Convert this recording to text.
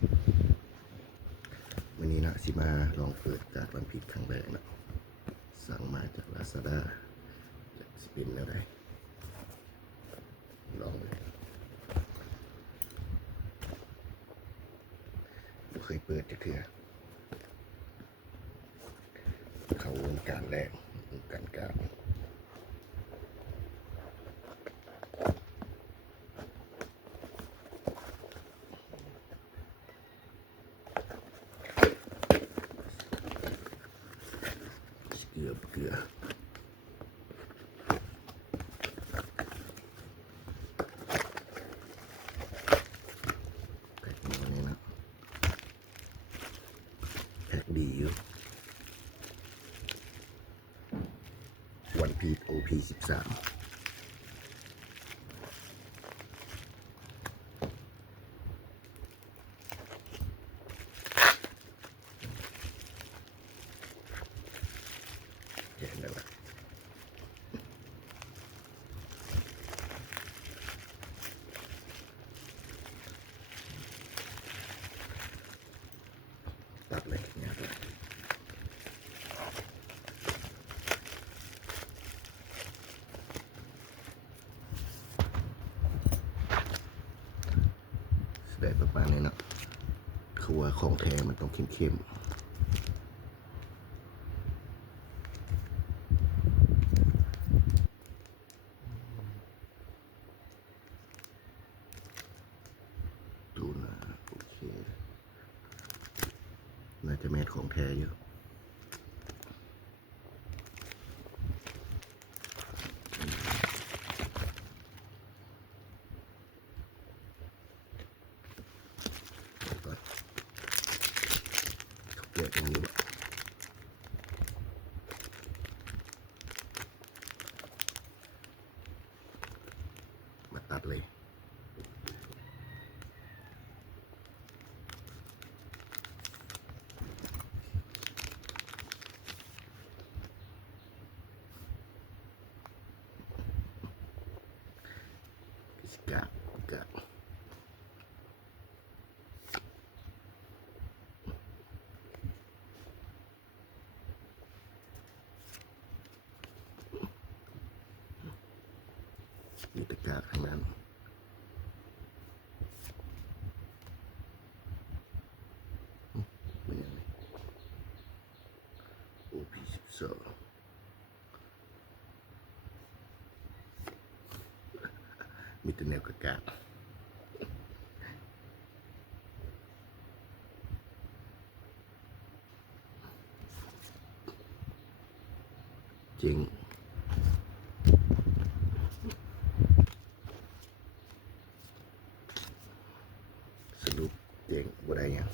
วันนี้นะสิมาลองเปิดการ์ดวันพีชครั้งแรกนะสั่งมาจาก Lazada จากสปินแล้วได้ลองเลยไม่เคยเปิดจะเถื่อเขาวงการแรกวงการกลางเกลือแพ็คนี้นะแพ็คดีอยู่วันพีช OP13เห็นแล้วตัดเลยเนี่ยเลยแบบประมาณนี้เนาะคือว่าของแท้มันต้องเข้มๆดูนะโอเคน่าจะแมทของแท้อยู่ก่อนเขาเปิดตรงนี้มาตัดเลยกะมีตะกร้าข้างนั้นเป็นยังไง OP12มีแต่แนวกะจริงสรุปเจ๋งบ่ได้ยัง